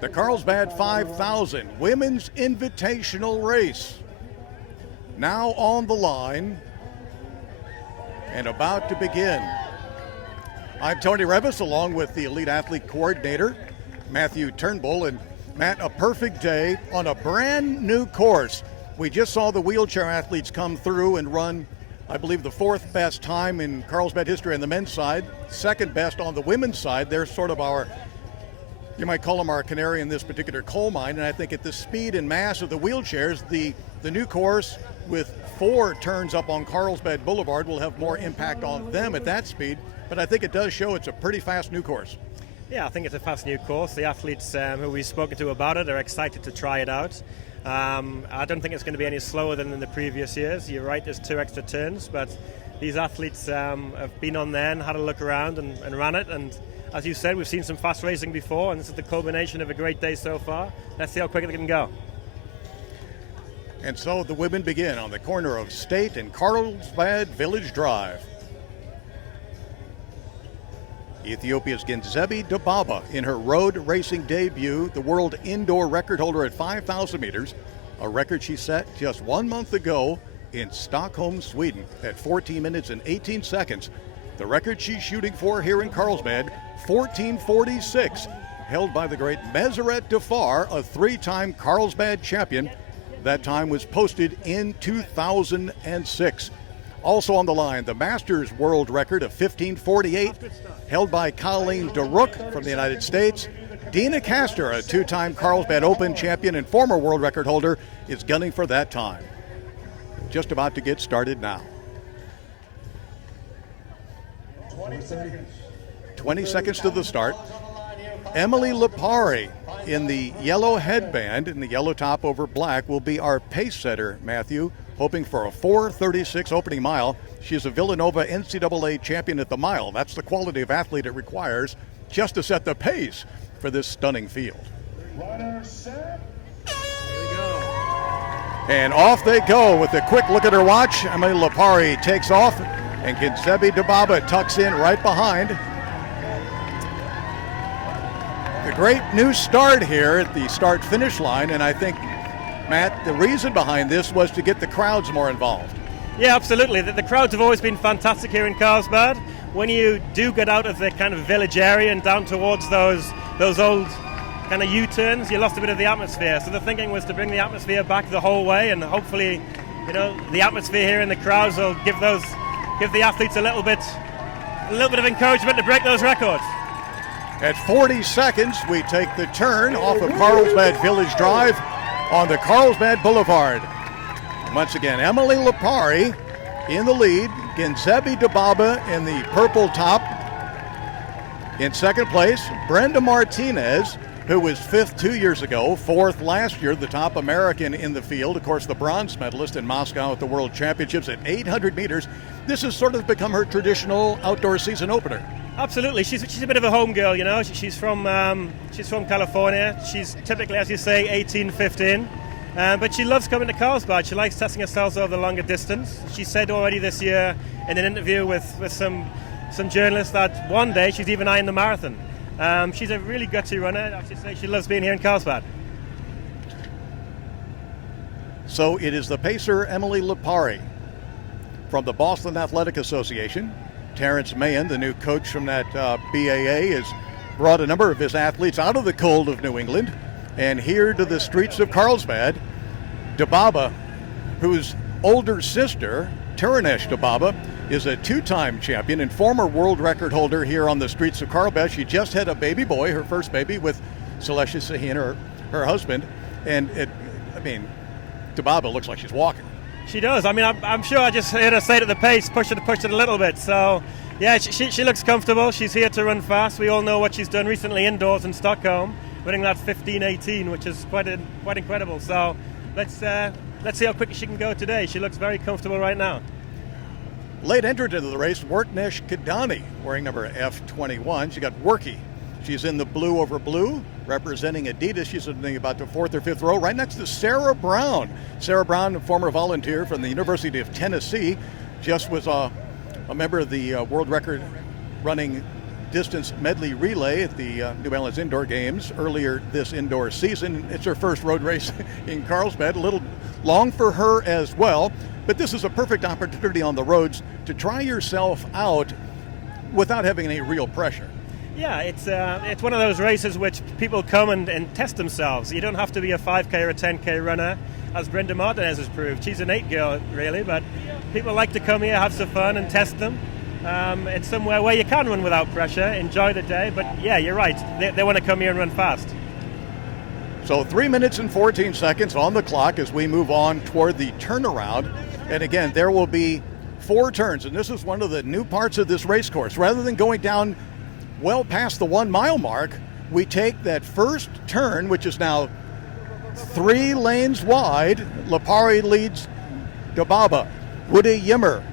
The Carlsbad 5000 Women's Invitational Race. Now on the line and about to begin. I'm Tony Revis, along with the Elite Athlete Coordinator, Matthew Turnbull. And Matt, a perfect day on a brand new course. We just saw the wheelchair athletes come through and run, I believe, the fourth best time in Carlsbad history on the men's side, second best on the women's side. They're sort of our, you might call them our canary in this particular coal mine. And I think at the speed and mass of the wheelchairs, the new course with 4 turns up on Carlsbad Boulevard will have more impact on them at that speed. But I think it does show it's a pretty fast new course. Yeah, I think it's a fast new course. The athletes who we've spoken to about it are excited to try it out. I don't think it's going to be any slower than in the previous years. You're right, there's 2 extra turns, but these athletes have been on there and had a look around and ran it. And as you said, we've seen some fast racing before, and this is the culmination of a great day so far. Let's see how quick they can go. And so the women begin on the corner of State and Carlsbad Village Drive. Ethiopia's Genzebi Dababa in her road racing debut, the world indoor record holder at 5,000 meters, a record she set just 1 month ago in Stockholm, Sweden at 14 minutes and 18 seconds. The record she's shooting for here in Carlsbad, 14:46, held by the great Meseret Dafar, a 3-time Carlsbad champion. That time was posted in 2006. Also on the line, the Masters world record of 15:48, held by Colleen DeRook from the United States. Dina Castor, a 2-time Carlsbad Open champion and former world record holder, is gunning for that time. Just about to get started now. 20 seconds to the start. Emily Lipari in the yellow headband, in the yellow top over black, will be our pace setter, Matthew, hoping for a 4:36 opening mile. She's a Villanova NCAA champion at the mile. That's the quality of athlete it requires just to set the pace for this stunning field. Runner set. Here we go. And off they go with a quick look at her watch. Emily Lipari takes off, and Genzebi Dababa tucks in right behind. A great new start here at the start-finish line, and I think, Matt, the reason behind this was to get the crowds more involved. Yeah, absolutely. The crowds have always been fantastic here in Carlsbad. When you do get out of the kind of village area and down towards those old kind of U-turns, you lost a bit of the atmosphere. So the thinking was to bring the atmosphere back the whole way, and hopefully, the atmosphere here in the crowds will give the athletes a little bit of encouragement to break those records. At 40 seconds, we take the turn off of Carlsbad Village Drive on the Carlsbad Boulevard. Once again, Emily Lipari in the lead. Genzebi Dababa in the purple top. In second place, Brenda Martinez, who was 5th 2 years ago, 4th last year, the top American in the field. Of course, the bronze medalist in Moscow at the World Championships at 800 meters. This has sort of become her traditional outdoor season opener. Absolutely, she's a bit of a home girl, She's from California. She's typically, as you say, 18, 15, but she loves coming to Carlsbad. She likes testing herself over the longer distance. She said already this year in an interview with some journalists that one day she's even eyeing the marathon. She's a really gutsy runner. I should say she loves being here in Carlsbad. So it is the pacer Emily Lipari from the Boston Athletic Association. Terrence Mahan, the new coach from that BAA, has brought a number of his athletes out of the cold of New England and here to the streets of Carlsbad. Dababa, whose older sister, Tiranesh Dababa, is a 2-time champion and former world record holder here on the streets of Carlsbad. She just had a baby boy, her first baby, with Celestia Sahin, her husband. And, Dababa looks like she's walking. She does. I'm sure I just heard her say it at the pace, push it a little bit. So, yeah, she looks comfortable. She's here to run fast. We all know what she's done recently indoors in Stockholm, running that 15:18, which is quite incredible. So, let's see how quickly she can go today. She looks very comfortable right now. Late entered into the race, Worknesh Kadani, wearing number F21. She got Worky. She's in the blue over blue, representing Adidas. She's in about the 4th or 5th row, right next to Sarah Brown. Sarah Brown, a former volunteer from the University of Tennessee, just was a member of the world record running distance medley relay at the New Balance Indoor Games earlier this indoor season. It's her first road race in Carlsbad, a little long for her as well, but this is a perfect opportunity on the roads to try yourself out without having any real pressure. Yeah, it's one of those races which people come and test themselves. You don't have to be a 5K or a 10K runner, as Brenda Martinez has proved. She's an 8 girl, really, but people like to come here, have some fun, and test them. It's somewhere where you can run without pressure, enjoy the day, but yeah, you're right. They want to come here and run fast. So 3 minutes and 14 seconds on the clock as we move on toward the turnaround. And again, there will be 4 turns, and this is one of the new parts of this race course. Rather than going down well past the 1 mile mark, we take that first turn, which is now 3 lanes wide. Lipari leads Dababa, Woody Yimmer,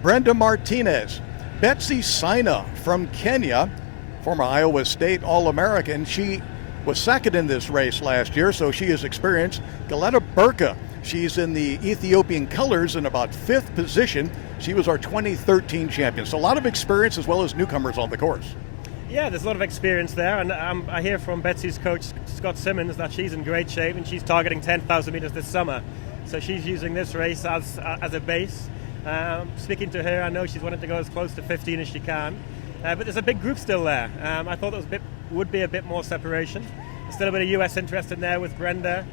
Brenda Martinez, Betsy Sina from Kenya, former Iowa State All-American. She was second in this race last year, so she is experienced. Galeta Burka, she's in the Ethiopian colors in about 5th position. She was our 2013 champion. So a lot of experience as well as newcomers on the course. Yeah, there's a lot of experience there, and I hear from Betsy's coach, Scott Simmons, that she's in great shape and she's targeting 10,000 meters this summer. So she's using this race as a base. Speaking to her, I know she's wanting to go as close to 15 as she can. But there's a big group still there. I thought there would be a bit more separation. There's still a bit of US interest in there with Brenda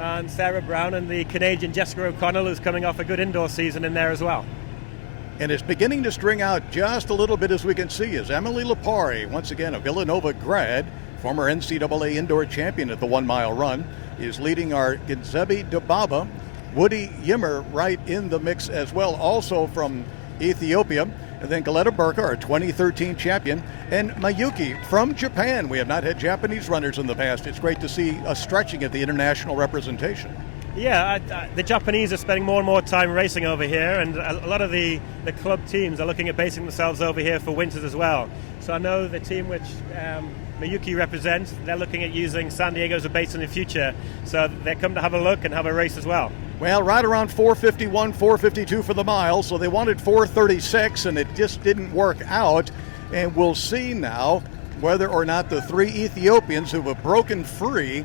and Sarah Brown and the Canadian Jessica O'Connell, who's coming off a good indoor season in there as well. And it's beginning to string out just a little bit, as we can see, is Emily Lipari, once again a Villanova grad, former NCAA indoor champion at the 1 mile run, is leading our Ginzebi Dababa. Woody Yimmer right in the mix as well, also from Ethiopia. And then Galeta Burka, our 2013 champion, and Mayuki from Japan. We have not had Japanese runners in the past. It's great to see us stretching at the international representation. Yeah, the Japanese are spending more and more time racing over here, and a lot of the club teams are looking at basing themselves over here for winters as well. So I know the team which Mayuki represents, they're looking at using San Diego as a base in the future. So they come to have a look and have a race as well. Well, right around 4:51, 4:52 for the mile, so they wanted 4:36, and it just didn't work out. And we'll see now whether or not the 3 Ethiopians who have broken free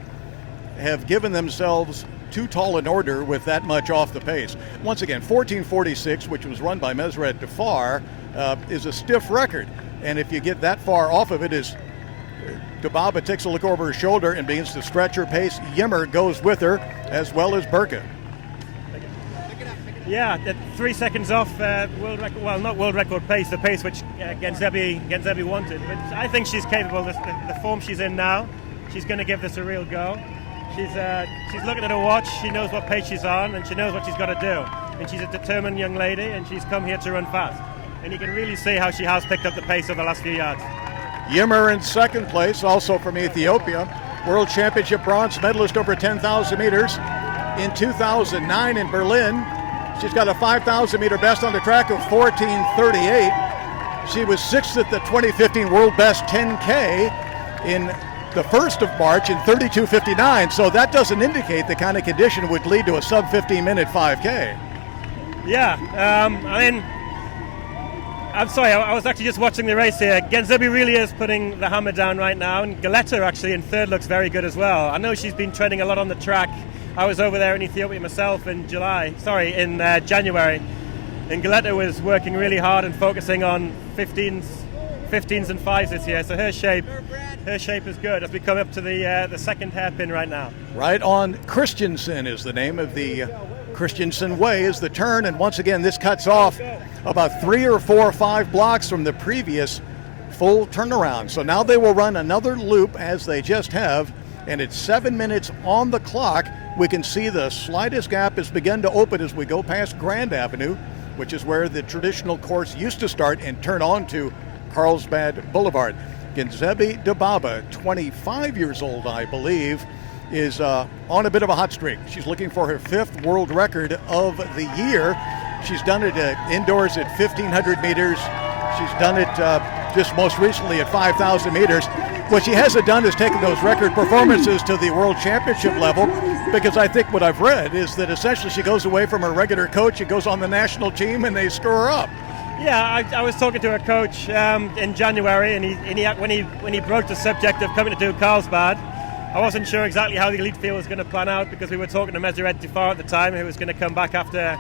have given themselves too tall an order with that much off the pace. Once again, 14:46, which was run by Mesret Defar, is a stiff record. And if you get that far off of it, is Dababa takes a look over her shoulder and begins to stretch her pace. Yimmer goes with her, as well as Burka. Yeah, 3 seconds off world record. Well, not world record pace, the pace which Ginzebi wanted. But I think she's capable. The form she's in now, she's going to give this a real go. She's looking at her watch. She knows what pace she's on, and she knows what she's got to do. And she's a determined young lady, and she's come here to run fast. And you can really see how she has picked up the pace over the last few yards. Yimmer in second place, also from Ethiopia. World Championship bronze medalist over 10,000 meters in 2009 in Berlin. She's got a 5,000 meter best on the track of 14:38. She was 6th at the 2015 World Best 10K in the 1st of March in 32:59. So that doesn't indicate the kind of condition would lead to a sub 15-minute 5K. Yeah, I'm sorry, I was actually just watching the race here. Ginzebi really is putting the hammer down right now, and Galeta actually in 3rd looks very good as well. I know she's been training a lot on the track. I was over there in Ethiopia myself in January, and Galeta was working really hard and focusing on 15s and 5s this year. So her shape is good as we come up to the second hairpin right now. Right on Christensen is the name of the Christensen Way is the turn, and once again this cuts off about 3 or 4 or 5 blocks from the previous full turnaround. So now they will run another loop as they just have, and it's 7 minutes on the clock. We can see the slightest gap has begun to open as we go past Grand Avenue, which is where the traditional course used to start and turn on to Carlsbad Boulevard. Ginzebi Dababa, 25 years old, I believe, is on a bit of a hot streak. She's looking for her 5th world record of the year. She's done it indoors at 1,500 meters. She's done it just most recently at 5,000 meters. What she hasn't done is taken those record performances to the world championship level, because I think what I've read is that essentially she goes away from her regular coach and goes on the national team and they score her up. Yeah, I was talking to her coach in January, and when he broached the subject of coming to do Carlsbad, I wasn't sure exactly how the elite field was going to plan out because we were talking to Meseret Dufar at the time, who was going to come back after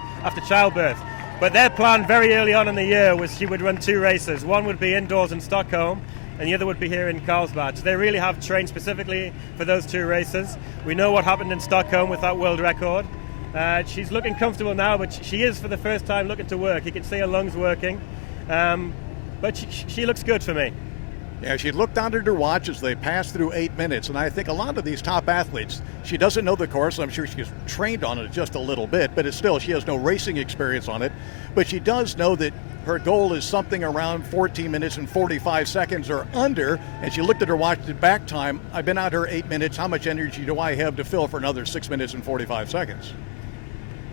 childbirth. But their plan very early on in the year was she would run 2 races. One would be indoors in Stockholm, and the other would be here in Carlsbad. So they really have trained specifically for those 2 races. We know what happened in Stockholm with that world record. She's looking comfortable now, but she is for the first time looking to work. You can see her lungs working, but she looks good for me. Yeah, she looked down at her watch as they passed through 8 minutes, and I think a lot of these top athletes, she doesn't know the course. I'm sure she's trained on it just a little bit, but it's still, she has no racing experience on it. But she does know that her goal is something around 14 minutes and 45 seconds or under, and she looked at her watch at back time. I've been out here 8 minutes. How much energy do I have to fill for another 6 minutes and 45 seconds?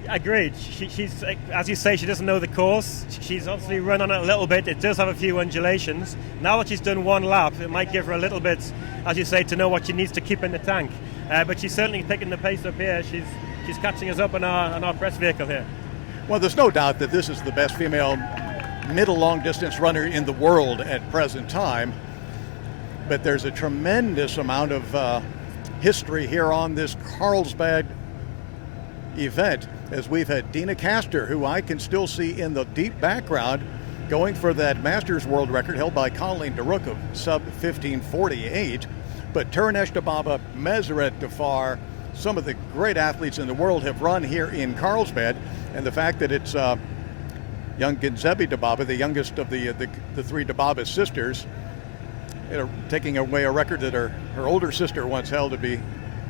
Agreed. She's, as you say, she doesn't know the course. She's obviously run on it a little bit. It does have a few undulations. Now that she's done 1 lap, it might give her a little bit, as you say, to know what she needs to keep in the tank. But she's certainly picking the pace up here. She's catching us up on our press vehicle here. Well, there's no doubt that this is the best female middle long distance runner in the world at present time. But there's a tremendous amount of history here on this Carlsbad event, as we've had Dina Castor, who I can still see in the deep background, going for that Masters world record held by Colleen DeRook of sub 15:48. But Turanesh Dababa, Meseret Dufar, some of the great athletes in the world have run here in Carlsbad, and the fact that it's young Genzebi Dababa, the youngest of the 3 Dababa sisters, taking away a record that her older sister once held, to be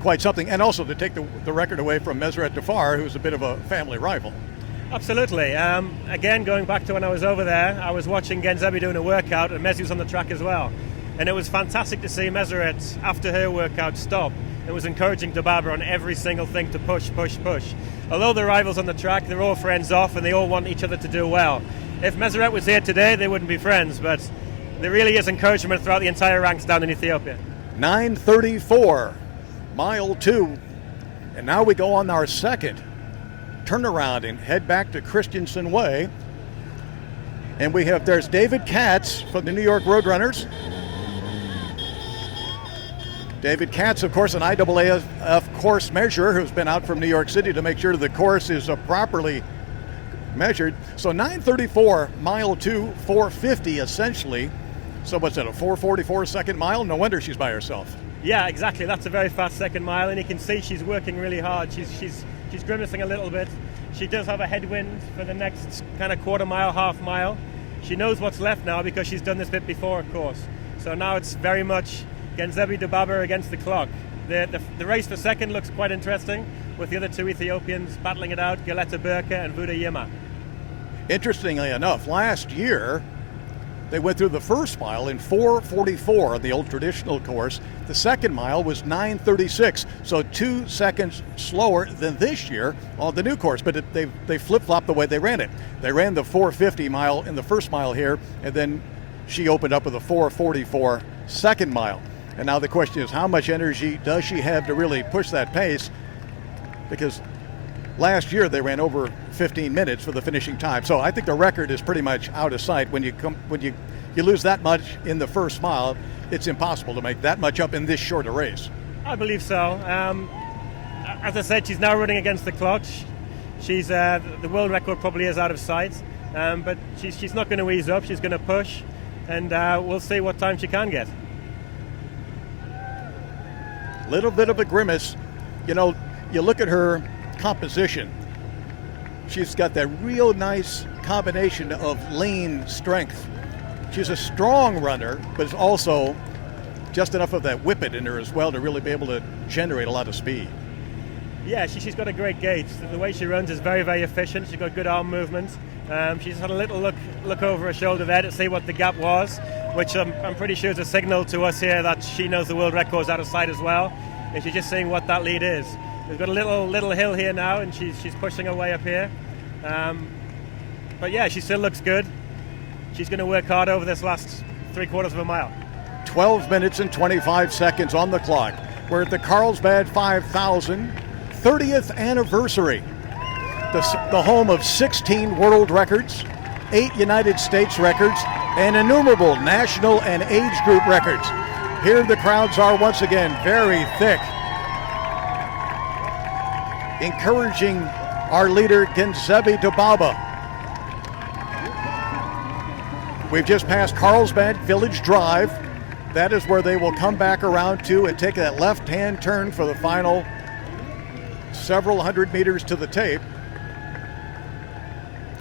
quite something, and also to take the record away from Meseret Dufar, who's a bit of a family rival. Absolutely. Again, going back to when I was over there, I was watching Genzebi doing a workout, and Messi was on the track as well. And it was fantastic to see Meseret, after her workout, stop. It was encouraging Dababa on every single thing to push. Although they're rivals on the track, they're all friends off, and they all want each other to do well. If Meseret was here today, they wouldn't be friends, but there really is encouragement throughout the entire ranks down in Ethiopia. 9:34. Mile 2, and now we go on our second turnaround and head back to Christensen Way. And there's David Katz from the New York Roadrunners. David Katz, of course, an IAAF course measurer who's been out from New York City to make sure the course is properly measured. So 9:34, mile 2, 4:50 essentially. So what's that, a 4:44 second mile? No wonder she's by herself. Yeah, exactly. That's a very fast second mile, and you can see she's working really hard. She's grimacing a little bit. She does have a headwind for the next kind of quarter mile, half mile. She knows what's left now because she's done this bit before, of course. So now it's very much Genzebi Dababa against the clock. The race for second looks quite interesting, with the other 2 Ethiopians battling it out, Galeta Burka and Vuda Yima. Interestingly enough, last year they went through the first mile in 4:44 on the old traditional course. The second mile was 9:36, so 2 seconds slower than this year on the new course. But they flip-flopped the way they ran it. They ran the 4:50 mile in the first mile here, and then she opened up with a 4:44 second mile. And now the question is, how much energy does she have to really push that pace? Because last year they ran over 15 minutes for the finishing time. So I think the record is pretty much out of sight. When you lose that much in the first mile, it's impossible to make that much up in this short a race. I believe so. As I said, she's now running against the clock. She's the world record probably is out of sight, but she's not going to ease up. She's going to push, and we'll see what time she can get. Little bit of a grimace. You know, you look at her composition. She's got that real nice combination of lean strength. She's a strong runner, but it's also just enough of that whippet in her as well to really be able to generate a lot of speed. Yeah, she's got a great gait. The way she runs is very, very efficient. She's got good arm movement. She's had a little look over her shoulder there to see what the gap was, which I'm pretty sure is a signal to us here that she knows the world record's out of sight as well. And she's just seeing what that lead is. We've got a little hill here now, and she's pushing her way up here. But yeah, she still looks good. She's going to work hard over this last 3/4 of a mile. 12 minutes and 25 seconds on the clock. We're at the Carlsbad 5000 30th anniversary. The home of 16 world records, 8 United States records, and innumerable national and age group records. Here the crowds are once again very thick, encouraging our leader Genzebi Dababa. We've just passed Carlsbad Village Drive. That is where they will come back around to and take that left-hand turn for the final several hundred meters to the tape.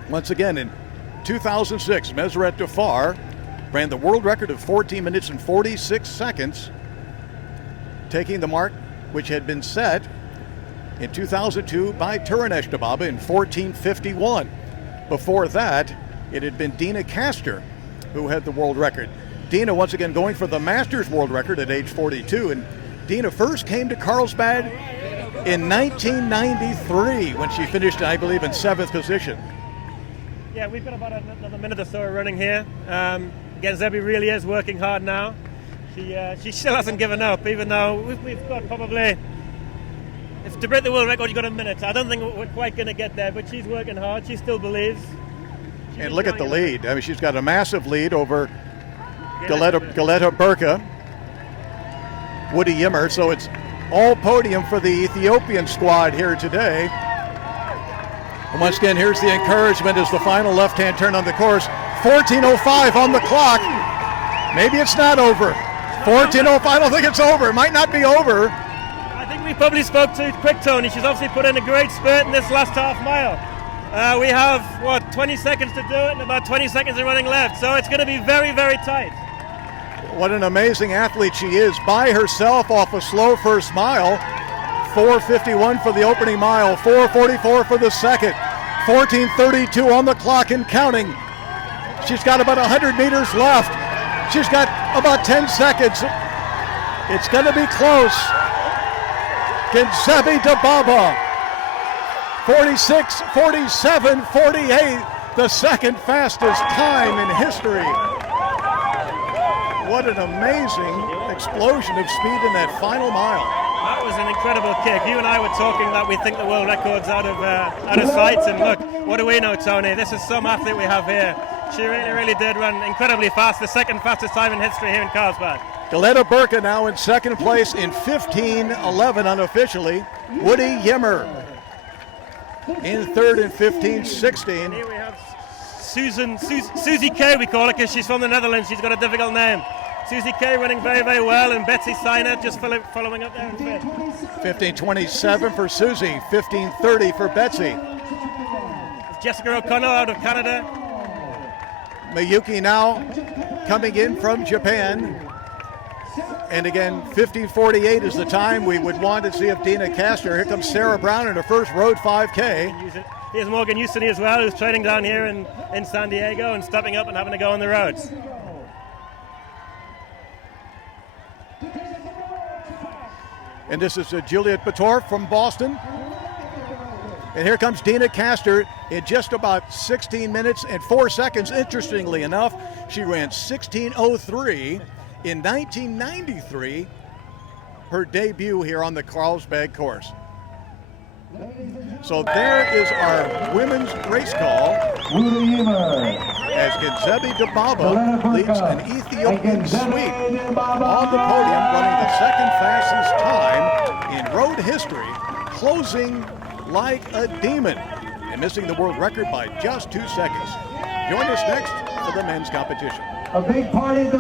Once again, in 2006, Meseret Dafar ran the world record of 14 minutes and 46 seconds, taking the mark which had been set in 2002 by Turanesh Dababa in 14:51. Before that, it had been Dina Castor who had the world record. Dina once again going for the Masters world record at age 42, and Dina first came to Carlsbad in 1993 when she finished, I believe, in 7th position. Yeah, we've got about another minute or so running here. Genzebi really is working hard now. She still hasn't given up, even though we've got probably, if to break the world record, you've got a minute. I don't think we're quite going to get there, but she's working hard. She still believes. And look at the lead. I mean, she's got a massive lead over Galeta Burka, Woody Yimmer. So it's all podium for the Ethiopian squad here today. And once again, here's the encouragement as the final left-hand turn on the course. 14:05 on the clock. Maybe it's not over. 14:05, I don't think it's over. It might not be over. I think we probably spoke too quick, Tony. She's obviously put in a great spurt in this last half mile. We have, 20 seconds to do it and about 20 seconds of running left. So it's going to be very, very tight. What an amazing athlete she is. By herself off a slow first mile. 4:51 for the opening mile, 4:44 for the second, 14:32 on the clock and counting. She's got about 100 meters left. She's got about 10 seconds. It's going to be close. Genzebi Dababa, 46, 47, 48, the second fastest time in history. What an amazing explosion of speed in that final mile. That was an incredible kick. You and I were talking that we think the world record's out of sight, and look, what do we know, Tony? This is some athlete we have here. She really did run incredibly fast, the second fastest time in history here in Carlsbad. Galeta Burka now in second place in 15:11 unofficially. Woody Yimmer in third in 15:16. Here we have Susie K, we call her, because she's from the Netherlands. She's got a difficult name. Susie K running very, very well, and Betsy Siner just following up there in fifth. 15:27 for Susie, 15:30 for Betsy. Jessica O'Connell out of Canada. Miyuki now coming in from Japan. And again, 15:48 is the time we would want to see of Dina Castor. Here comes Sarah Brown in her first road 5K. Here's Morgan Houston as well, who's training down here in San Diego and stepping up and having to go on the roads. And this is Juliet Bator from Boston. And here comes Dina Castor in just about 16 minutes and 4 seconds. Interestingly enough, she ran 16:03 in 1993, her debut here on the Carlsbad course. So there is our women's race call as Genzebi Dababa leads an Ethiopian sweep on the podium, running the second fastest time in road history, closing like a demon and missing the world record by just 2 seconds. Join us next for the men's competition. A big party at the